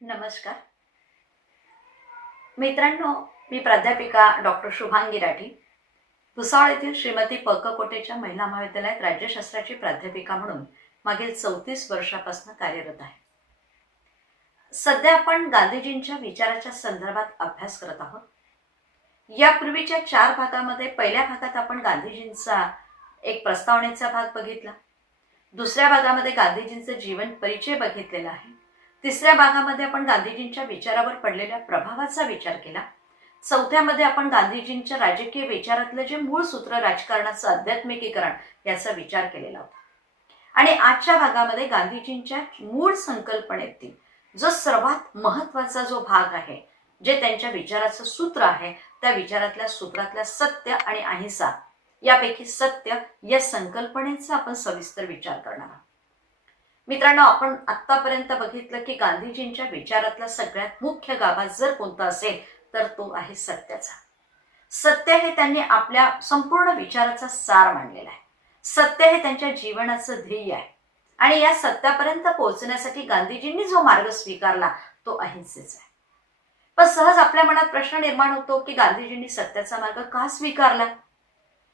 नमस्कार मित्रांनो, मी प्राध्यापिका डॉक्टर शुभांगी राठी, भुसावळ येथील श्रीमती कोटेच्या महिला महाविद्यालयात राज्यशास्त्राची प्राध्यापिका म्हणून मागील 34 वर्षापासून कार्यरत आहे. सध्या आपण गांधीजींच्या विचाराच्या संदर्भात अभ्यास करत आहोत. यापूर्वीच्या 4 भागामध्ये पहिल्या भागात आपण गांधीजींचा एक प्रस्तावनेचा भाग बघितला. दुसऱ्या भागामध्ये गांधीजींचं जीवन परिचय बघितलेला आहे. तिसऱ्या भागामध्ये आपण गांधीजींच्या विचारावर पडलेल्या प्रभावाचा विचार केला. चौथ्यामध्ये आपण गांधीजींच्या राजकीय विचारातलं जे मूळ सूत्र राजकारणाचं आध्यात्मिकीकरण याचा विचार केलेला होता. आणि आजच्या भागामध्ये गांधीजींच्या मूळ संकल्पनेतील जो सर्वात महत्वाचा जो भाग आहे, जे त्यांच्या विचाराचं सूत्र आहे, त्या विचारातल्या सूत्रातल्या सत्य आणि अहिंसा यापैकी सत्य या संकल्पनेचा आपण सविस्तर विचार करणार आहोत. मित्रांनो, आपण आतापर्यंत बघितलं की गांधीजींच्या विचारातला सगळ्यात मुख्य गाभा जर कोणता असेल तर तो आहे सत्याचा. सत्य हे त्यांनी आपल्या संपूर्ण विचाराचा सार मांडलेला आहे. सत्य हे त्यांच्या जीवनाचं ध्येय आहे. आणि या सत्यापर्यंत पोहोचण्यासाठी गांधीजींनी जो मार्ग स्वीकारला तो अहिंसेचा आहे. पण सहज आपल्या मनात प्रश्न निर्माण होतो की गांधीजींनी सत्याचा मार्ग का स्वीकारला?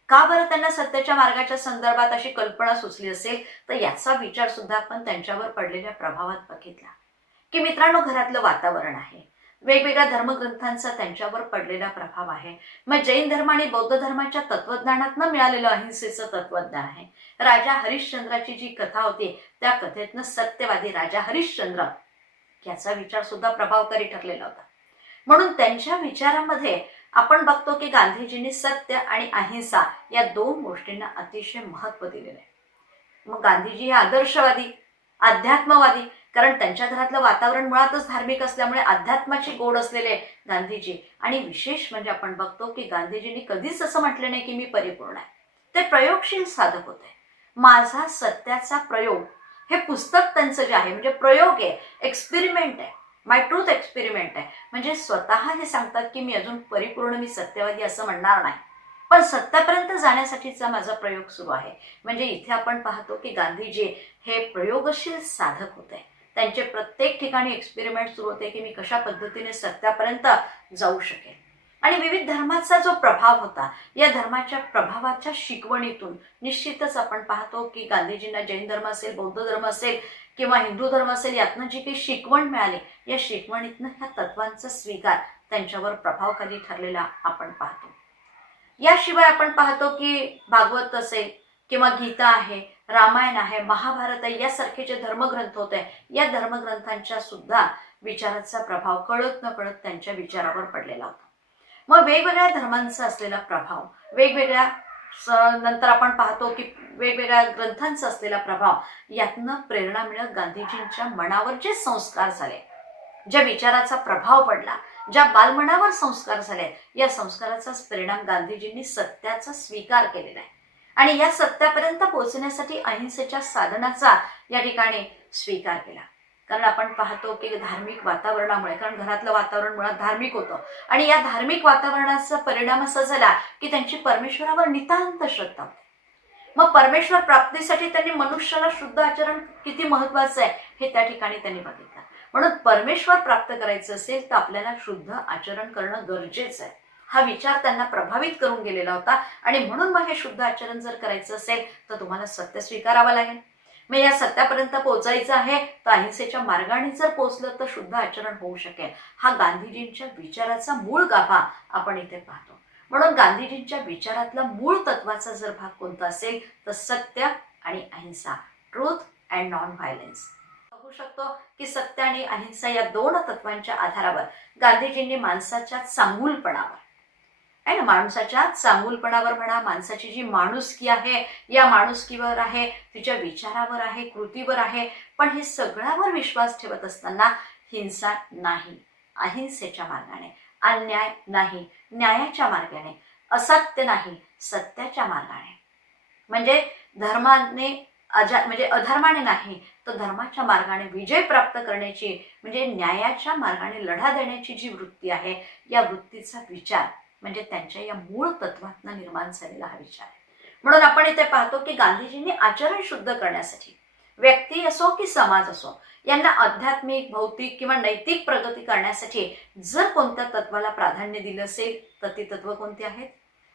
का बरं त्यांना सत्याच्या मार्गाच्या संदर्भात अशी कल्पना सुचली असेल? तर याचा विचार सुद्धा आपण त्यांच्यावर पडलेल्या प्रभावात बघितला. की मित्रांनो, घरातलं वातावरण आहे, वेगवेगळ्या धर्मग्रंथांचा त्यांच्यावर पडलेला प्रभाव आहे. मग जैन धर्म आणि बौद्ध धर्माच्या तत्वज्ञानातनं मिळालेलं अहिंसेचं तत्वज्ञान आहे. राजा हरिश्चंद्राची जी कथा होती त्या कथेतनं सत्यवादी राजा हरिश्चंद्र याचा विचार सुद्धा प्रभावकारी ठरलेला होता. म्हणून त्यांच्या विचारामध्ये आपण बघतो की गांधीजींनी सत्य आणि अहिंसा या 2 गोष्टींना अतिशय महत्त्व दिलेलं आहे. मग गांधीजी हे आदर्शवादी, अध्यात्मवादी, कारण त्यांच्या घरातलं वातावरण मुळातच धार्मिक असल्यामुळे अध्यात्माची गोड असलेले गांधीजी. आणि विशेष म्हणजे आपण बघतो की गांधीजींनी कधीच असं म्हटलं नाही की मी परिपूर्ण आहे. ते प्रयोगशील साधक होते. माझा सत्याचा प्रयोग हे पुस्तक त्यांचं जे आहे म्हणजे प्रयोग आहे, एक्सपेरिमेंट आहे, माय ट्रूथ एक्सपेरिमेंट आहे. म्हणजे स्वतः हे सांगतात की मी अजून परिपूर्ण, मी सत्यवादी असं म्हणणार नाही, पण सत्यापर्यंत जाण्यासाठीचा माझा प्रयोग सुरू आहे. म्हणजे इथे आपण पाहतो की गांधीजी हे प्रयोगशील साधक होते. त्यांचे प्रत्येक ठिकाणी एक्सपेरिमेंट सुरू होते की मी कशा पद्धतीने सत्यापर्यंत जाऊ शकेल. आणि विविध धर्माचा जो प्रभाव होता, या धर्माच्या प्रभावाच्या शिकवणीतून निश्चितच आपण पाहतो की गांधीजींना जैन धर्म असेल, बौद्ध धर्म असेल किंवा हिंदू धर्म असेल, यातनं जी काही शिकवण मिळाली, या शिकवणीतनं ह्या तत्वांचा स्वीकार त्यांच्यावर प्रभावकारी ठरलेला आपण पाहतो. याशिवाय आपण पाहतो की भागवत असेल किंवा गीता आहे, रामायण आहे, महाभारत आहे, यासारखे जे धर्मग्रंथ होते, या धर्मग्रंथांच्या सुद्धा विचाराचा प्रभाव कळत न कळत त्यांच्या विचारावर पडलेला होता. मग वेगवेगळ्या धर्मांचा असलेला प्रभाव, वेगवेगळ्या नंतर आपण पाहतो की वेगवेगळ्या ग्रंथांचा असलेला प्रभाव, यातनं प्रेरणा मिळत गांधीजींच्या मनावर जे संस्कार झाले, ज्या विचाराचा प्रभाव पडला, ज्या बालमनावर संस्कार झाले, या संस्काराचाच परिणाम गांधीजींनी सत्याचा स्वीकार केलेला आहे. आणि या सत्यापर्यंत पोहोचण्यासाठी अहिंसेच्या साधनाचा या ठिकाणी स्वीकार केला. कारण आपण पाहतो की धार्मिक वातावरणामुळे, कारण घरातलं वातावरण मुळात धार्मिक होतं, आणि या धार्मिक वातावरणाचा परिणाम असा झाला की त्यांची परमेश्वरावर नितांत श्रद्धा होती. मग परमेश्वर प्राप्तीसाठी त्यांनी मनुष्याला शुद्ध आचरण किती महत्वाचं आहे हे त्या ठिकाणी त्यांनी बघितलं. म्हणून परमेश्वर प्राप्त करायचं असेल तर आपल्याला शुद्ध आचरण करणं गरजेचं आहे, हा विचार त्यांना प्रभावित करून गेलेला होता. आणि म्हणून मग हे शुद्ध आचरण जर करायचं असेल तर तुम्हाला सत्य स्वीकारावं लागेल. मग या सत्यापर्यंत पोहोचायचं आहे तर अहिंसेच्या मार्गाने जर पोहोचलं तर शुद्ध आचरण होऊ शकेल. हा गांधीजींच्या विचाराचा मूळ गाभा आपण इथे पाहतो. म्हणून गांधीजींच्या विचारातला मूळ तत्वाचा जर भाग कोणता असेल तर सत्य आणि अहिंसा, ट्रूथ अँड नॉन व्हायलन्स. बघू शकतो की सत्य आणि अहिंसा या 2 तत्वांच्या आधारावर गांधीजींनी माणसाच्या चांगुलपणावर आहे ना, माणसाच्या चांगुलपणावर म्हणा, माणसाची जी माणुसकी आहे या माणुसकीवर आहे, तिच्या विचारावर आहे, कृतीवर आहे. पण हे सगळ्यावर विश्वास ठेवत असताना हिंसा नाही, अहिंसेच्या मार्गाने, अन्याय नाही, न्यायाच्या मार्गाने, असत्य नाही, सत्याच्या मार्गाने, म्हणजे धर्माने म्हणजे अधर्माने नाही तर धर्माच्या मार्गाने विजय प्राप्त करण्याची, म्हणजे न्यायाच्या मार्गाने लढा देण्याची जी वृत्ती आहे, या वृत्तीचा विचार म्हणजे त्यांच्या या मूळ तत्वातनं निर्माण झालेला हा विचार आहे. म्हणून आपण इथे पाहतो की गांधीजींनी आचरण शुद्ध करण्यासाठी व्यक्ती असो की समाज असो, यांना आध्यात्मिक, भौतिक किंवा नैतिक प्रगती करण्यासाठी जर कोणत्या तत्वाला प्राधान्य दिलं असेल तर ती तत्व कोणती आहेत?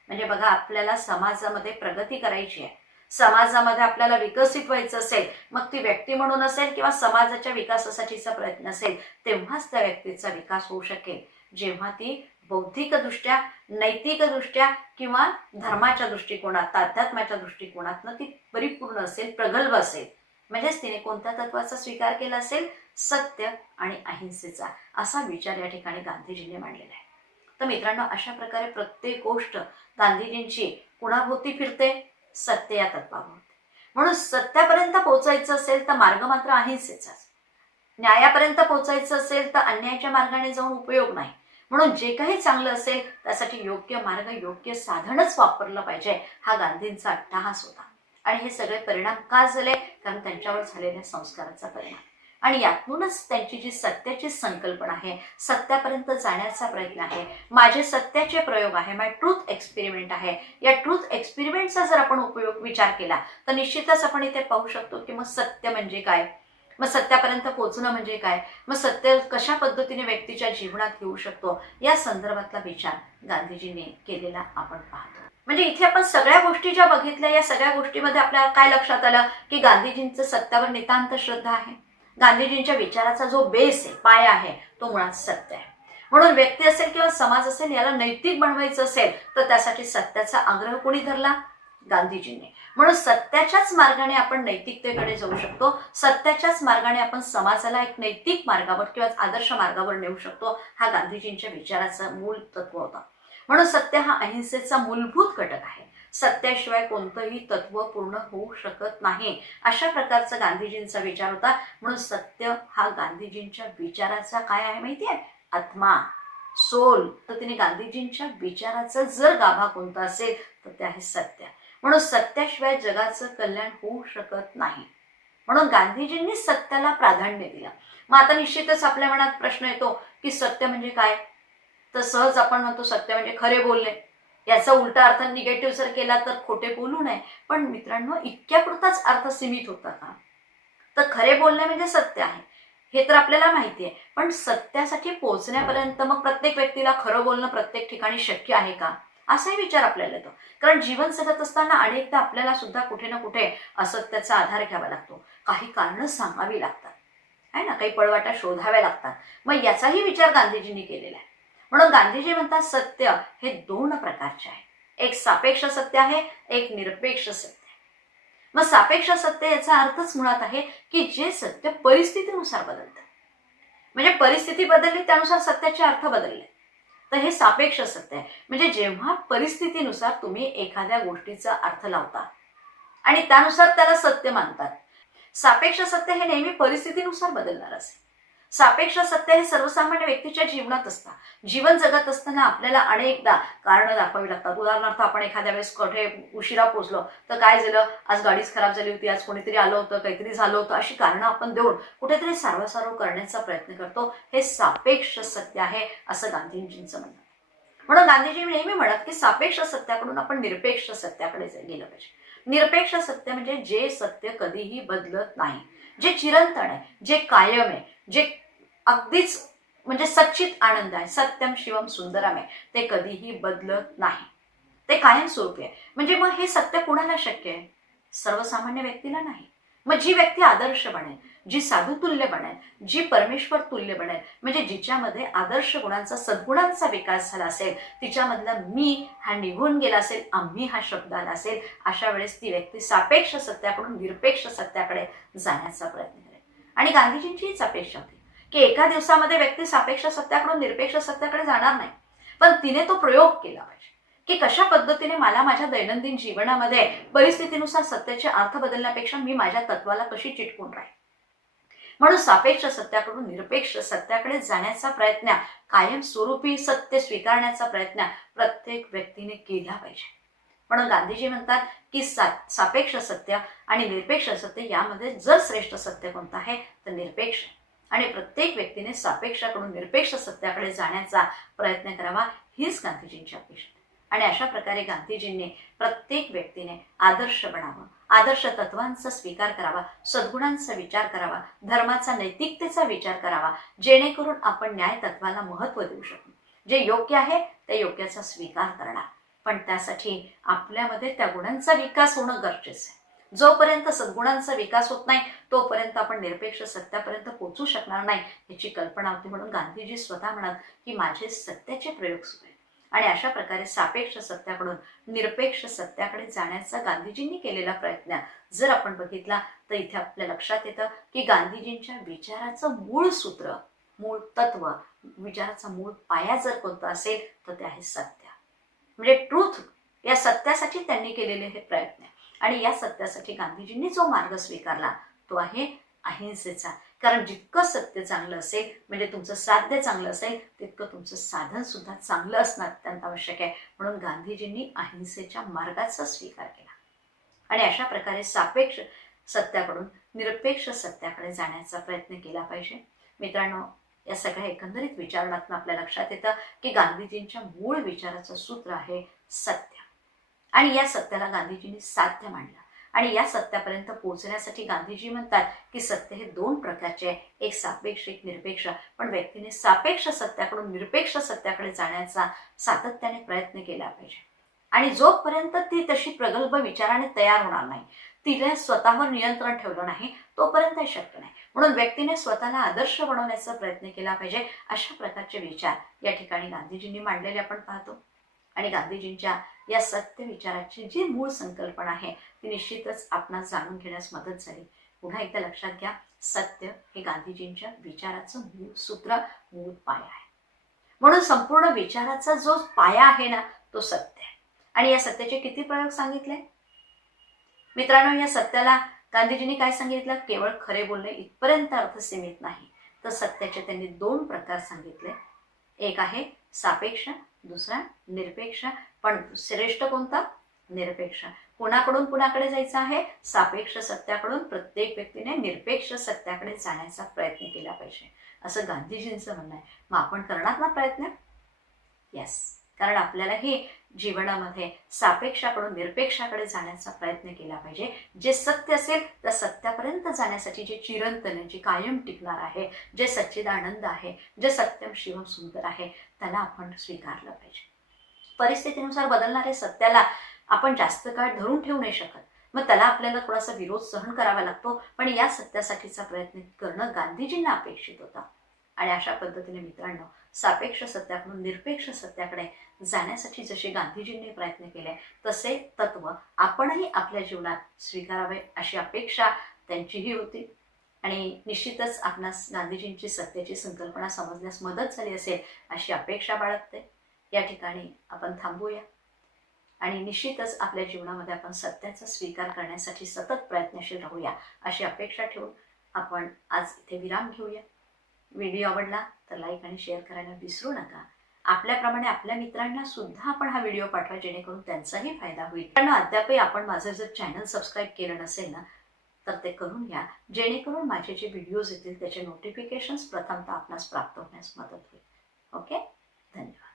म्हणजे बघा, आपल्याला समाजामध्ये प्रगती करायची आहे, समाजामध्ये आपल्याला विकसित व्हायचं असेल, मग ती व्यक्ती म्हणून असेल किंवा समाजाच्या विकासासाठीचा प्रयत्न असेल, तेव्हाच त्या व्यक्तीचा विकास होऊ शकेल जेव्हा ती बौद्धिकदृष्ट्या, नैतिकदृष्ट्या किंवा धर्माच्या दृष्टिकोनात, अध्यात्माच्या दृष्टिकोनातनं ती परिपूर्ण असेल, प्रगल्भ असेल. म्हणजेच तिने कोणत्या तत्वाचा स्वीकार केला असेल? सत्य आणि अहिंसेचा. असा विचार या ठिकाणी गांधीजींनी मांडलेला आहे. तर मित्रांनो, अशा प्रकारे प्रत्येक गोष्ट गांधीजींची कुणाभोवती फिरते? सत्य या तत्वाभोवती. म्हणून सत्यापर्यंत पोहोचायचं असेल तर मार्ग मात्र अहिंसेचाच. न्यायापर्यंत पोहोचायचं असेल तर अन्यायाच्या मार्गाने जाऊन उपयोग नाही. म्हणून जे काही चांगलं असेल त्यासाठी योग्य मार्ग, योग्य साधनच वापरलं पाहिजे, हा गांधींचा अट्टहास होता. आणि हे सगळे परिणाम का झाले? कारण त्यांच्यावर झालेल्या संस्काराचा परिणाम. आणि यातूनच त्यांची जी सत्याची संकल्पना आहे, सत्यापर्यंत जाण्याचा प्रयत्न आहे, माझे सत्याचे प्रयोग आहे, माय ट्रूथ एक्सपेरिमेंट आहे, या ट्रूथ एक्सपेरिमेंटचा जर आपण विचार केला तर निश्चितच आपण इथे पाहू शकतो की मग सत्य म्हणजे काय, मग सत्यापर्यंत पोहोचणं म्हणजे काय, मग सत्य कशा पद्धतीने व्यक्तीच्या जीवनात येऊ शकतो, या संदर्भातला विचार गांधीजींनी केलेला आपण पाहतो. म्हणजे इथे आपण सगळ्या गोष्टी ज्या बघितल्या, या सगळ्या गोष्टीमध्ये आपल्याला काय लक्षात आलं की गांधीजींचं सत्यावर नितांत श्रद्धा आहे. गांधीजींच्या विचाराचा जो बेस आहे, पाया आहे, तो मुळात सत्य आहे. म्हणून व्यक्ती असेल किंवा समाज असेल, याला नैतिक बनवायचं असेल तर त्यासाठी सत्याचा आग्रह कोणी धरला? गांधीजींनी. म्हणून सत्याच्याच मार्गाने आपण नैतिकतेकडे जाऊ शकतो, सत्याच्याच मार्गाने आपण समाजाला एक नैतिक मार्गावर किंवा आदर्श मार्गावर नेऊ शकतो, हा गांधीजींच्या विचाराचा मूळ तत्व होता. म्हणून सत्य हा अहिंसेचा मूलभूत घटक आहे. सत्याशिवाय कोणतंही तत्व पूर्ण होऊ शकत नाही, अशा प्रकारचा गांधीजींचा विचार होता. म्हणून सत्य हा गांधीजींच्या विचाराचा काय आहे माहिती आहे? आत्मा, सोल. तर तिने गांधीजींच्या विचाराचा जर गाभा कोणता असेल तर ते आहे सत्य. म्हणून सत्याशिवाय जगाचं कल्याण होऊ शकत नाही. म्हणून गांधीजींनी सत्याला प्राधान्य दिलं. मग आता निश्चितच आपल्या मनात प्रश्न येतो की सत्य म्हणजे काय? तर सहज आपण म्हणतो सत्य म्हणजे खरे बोलणे. याचा उलटा अर्थ निगेटिव्ह जर केला तर खोटे बोलू नये. पण मित्रांनो, इतक्यापुरताच अर्थ सीमित होता का? तर खरे बोलणे म्हणजे सत्य आहे हे तर आपल्याला माहिती आहे, पण सत्यासाठी पोहोचण्यापर्यंत मग प्रत्येक व्यक्तीला खरं बोलणं प्रत्येक ठिकाणी शक्य आहे का, असाही विचार आपल्याला येतो. कारण जीवन जगत असताना अनेकदा आपल्याला सुद्धा कुठे ना कुठे असत्याचा आधार घ्यावा लागतो, काही कारणं सांगावी लागतात, आहे ना, काही पळवाटा शोधाव्या लागतात. मग याचाही विचार गांधीजींनी केलेला आहे. म्हणून गांधीजी म्हणतात सत्य हे दोन प्रकारचे आहे. एक सापेक्ष सत्य आहे, एक निरपेक्ष सत्य. मग सापेक्ष सत्य याचा अर्थच मुळात आहे की जे सत्य परिस्थितीनुसार बदलतं. म्हणजे परिस्थिती बदलली त्यानुसार सत्याचे अर्थ बदलले, तर हे सापेक्ष सत्य आहे. म्हणजे जेव्हा परिस्थितीनुसार तुम्ही एखाद्या गोष्टीचा अर्थ लावता आणि त्यानुसार त्याला सत्य मानतात. सापेक्ष सत्य हे नेहमी परिस्थितीनुसार बदलणार असेल. सापेक्ष सत्य हे सर्वसामान्य व्यक्तीच्या जीवनात असतं. जीवन जगत असताना आपल्याला अनेकदा कारणं दाखवावी लागतात. उदाहरणार्थ, आपण एखाद्या वेळेस कुठे उशिरा पोहोचलो तर काय झालं, आज गाडीच खराब झाली होती, आज कोणीतरी आलं होतं, काहीतरी झालं होतं, अशी कारणं आपण देऊन कुठेतरी सारवासारव करण्याचा प्रयत्न करतो. हे सापेक्ष सत्य आहे असं गांधीजींचं म्हणणं. म्हणून गांधीजी नेहमी म्हणत की सापेक्ष सत्याकडून आपण निरपेक्ष सत्याकडे गेलं पाहिजे. निरपेक्ष सत्य म्हणजे जे सत्य कधीही बदलत नाही, जे चिरंतन आहे, जे कायम आहे, जे अगदीच म्हणजे सच्चित आनंद आहे, सत्यम शिवम सुंदरम आहे, ते कधीही बदलत नाही, ते कायमस्वरूपी आहे. म्हणजे मग हे सत्य कुणाला शक्य आहे? सर्वसामान्य व्यक्तीला नाही. मग जी व्यक्ती आदर्श बनेल, जी साधुतुल्य बनेल, जी परमेश्वर तुल्य बनेल, म्हणजे जिच्यामध्ये आदर्श गुणांचा, सद्गुणांचा विकास झाला असेल, तिच्यामधला मी हा निघून गेला असेल, आम्ही हा शब्द आला असेल, अशा वेळेस ती व्यक्ती सापेक्ष सत्याकडून निरपेक्ष सत्याकडे जाण्याचा प्रयत्न करेल. आणि गांधीजींची हीच अपेक्षा होती की एका दिवसामध्ये व्यक्ती सापेक्ष सत्याकडून निरपेक्ष सत्याकडे जाणार नाही, पण तिने तो प्रयोग केला पाहिजे की कशा पद्धतीने मला माझ्या दैनंदिन जीवनामध्ये परिस्थितीनुसार सत्याचे अर्थ बदलण्यापेक्षा मी माझ्या तत्वाला कशी चिटकून राहील. म्हणून सापेक्ष सत्याकडून निरपेक्ष सत्याकडे जाण्याचा प्रयत्न, कायमस्वरूपी सत्य स्वीकारण्याचा प्रयत्न प्रत्येक व्यक्तीने केला पाहिजे. म्हणून गांधीजी म्हणतात की सापेक्ष सत्य आणि निरपेक्ष सत्य यामध्ये जर श्रेष्ठ सत्य कोणतं आहे तर निरपेक्ष. आणि प्रत्येक व्यक्तीने सापेक्षाकडून निरपेक्ष सत्याकडे जाण्याचा प्रयत्न करावा, हीच गांधीजींची अपेक्षा. आणि अशा प्रकारे गांधीजींनी प्रत्येक व्यक्तीने आदर्श बनावं, आदर्श तत्वांचा स्वीकार करावा, सद्गुणांचा विचार करावा, धर्माचा नैतिकतेचा विचार करावा, जेणेकरून आपण न्याय तत्वाला महत्त्व देऊ शकू. जे योग्य आहे ते योग्याचा स्वीकार करणार, पण त्यासाठी आपल्यामध्ये त्या गुणांचा विकास होणं गरजेचं आहे. जोपर्यंत सद्गुणांचा विकास होत नाही तोपर्यंत आपण निरपेक्ष सत्यापर्यंत पोहोचू शकणार नाही याची कल्पना होती. म्हणून गांधीजी स्वतः म्हणत की माझे सत्याचे प्रयोग सुरू आहेत. आणि अशा प्रकारे सापेक्ष सत्याकडून निरपेक्ष सत्याकडे जाण्याचा गांधीजींनी केलेला प्रयत्न जर आपण बघितला तर इथे आपल्या लक्षात येतं की गांधीजींच्या विचाराचं मूळ सूत्र, मूळ तत्व, विचाराचा मूळ पाया जर कोणता असेल तर ते आहे सत्य, म्हणजे ट्रूथ. या सत्यासाठी त्यांनी केलेले हे प्रयत्न आणि या सत्यासाठी गांधीजींनी जो मार्ग स्वीकारला तो आहे अहिंसेचा. कारण जितकं सत्य चांगलं असेल म्हणजे तुमचं साध्य चांगलं असेल तितकं तुमचं साधन सुद्धा चांगलं असणं अत्यंत आवश्यक आहे. म्हणून गांधीजींनी अहिंसेच्या मार्गाचा स्वीकार केला आणि अशा प्रकारे सापेक्ष सत्याकडून निरपेक्ष सत्याकडे जाण्याचा प्रयत्न केला पाहिजे. मित्रांनो, या सगळ्या एकंदरीत विचारणातून आपल्या लक्षात येतं की गांधीजींच्या मूळ विचाराचं सूत्र आहे सत्य आणि या सत्याला गांधीजींनी साध्य मांडलं. आणि या सत्यापर्यंत पोहोचण्यासाठी गांधीजी म्हणतात की सत्य हे दोन प्रकारचे आहे, एक सापेक्ष एक निरपेक्ष. पण व्यक्तीने सापेक्ष सत्याकडून निरपेक्ष सत्याकडे जाण्याचा सातत्याने प्रयत्न केला पाहिजे आणि जोपर्यंत ती तशी प्रगल्भ विचाराने तयार होणार नाही, तिने स्वतःवर नियंत्रण ठेवलं नाही तोपर्यंत शक्य नाही. म्हणून व्यक्तीने स्वतःला आदर्श बनवण्याचा प्रयत्न केला पाहिजे. अशा प्रकारचे विचार या ठिकाणी गांधीजींनी मांडलेले आपण पाहतो आणि गांधीजींच्या या सत्य विचाराची जी मूळ संकल्पना आहे ती निश्चितच आपणास जाणून घेण्यास मदत झाली. पुन्हा एकदा लक्षात घ्या, सत्य हे गांधीजींच्या विचाराचं मूळ सूत्र, मूळ पाया आहे. म्हणून संपूर्ण विचाराचा जो पाया आहे ना तो सत्य आहे. आणि या सत्याचे किती प्रयोग सांगितले मित्रांनो? या सत्याला गांधीजींनी काय सांगितलं? केवळ खरे बोलणे इथपर्यंत अर्थ सीमित नाही, तर सत्याचे त्यांनी दोन प्रकार सांगितले. एक आहे सापेक्ष, दुसरा निरपेक्ष. पण श्रेष्ठ कोणता? निरपेक्ष. कुणाकडून कुणाकडे जायचं आहे? सापेक्ष सत्याकडून प्रत्येक व्यक्तीने निरपेक्ष सत्याकडे जाण्याचा प्रयत्न केला पाहिजे असं गांधीजींचं म्हणणं आहे. मग आपण करणार ना प्रयत्न? यस, कारण आपल्यालाही जीवनामध्ये सापेक्षाकडून निरपेक्षाकडे जाण्याचा प्रयत्न केला पाहिजे. जे सत्य असेल त्या सत्यापर्यंत जाण्यासाठी जे चिरंतन, जे कायम टिकणार आहे, जे सच्चिदानंद आहे, जे सत्यम शिवम सुंदर आहे त्याला आपण स्वीकारलं पाहिजे. परिस्थितीनुसार बदलणारे सत्याला आपण जास्त काळ धरून ठेवू नाही शकत, मग त्याला आपल्याला थोडासा विरोध सहन करावा लागतो. पण या सत्यासाठीचा प्रयत्न करणं गांधीजींना अपेक्षित होता. आणि अशा पद्धतीने मित्रांनो, सापेक्ष सत्याकडून निरपेक्ष सत्याकडे जाण्यासाठी जसे गांधीजींनी प्रयत्न केले तसे तत्व आपणही आपल्या जीवनात स्वीकारावे अशी अपेक्षा त्यांचीही होती. आणि निश्चितच आपणास गांधीजींची सत्याची संकल्पना समजण्यास मदत झाली असेल अशी अपेक्षा बाळगते. या ठिकाणी आपण थांबूया आणि निश्चितच आपल्या जीवनामध्ये आपण सत्याचा स्वीकार करण्यासाठी सतत प्रयत्नशील राहूया अशी अपेक्षा ठेवून आपण आज इथे विराम घेऊया. व्हिडिओ आवडला तर लाईक आणि शेअर करायला विसरू नका. आपल्याप्रमाणे आपल्या मित्रांना सुद्धा आपण हा व्हिडिओ पाठवा जेणेकरून त्यांचाही फायदा होईल. कारण अद्यापही आपण माझं जर चॅनल सबस्क्राईब केलं नसेल ना तर ते करून घ्या, जेणेकरून माझे जे व्हिडिओज येतील त्याचे नोटिफिकेशन्स प्रथमतः आपणास प्राप्त होण्यास मदत होईल. ओके, धन्यवाद.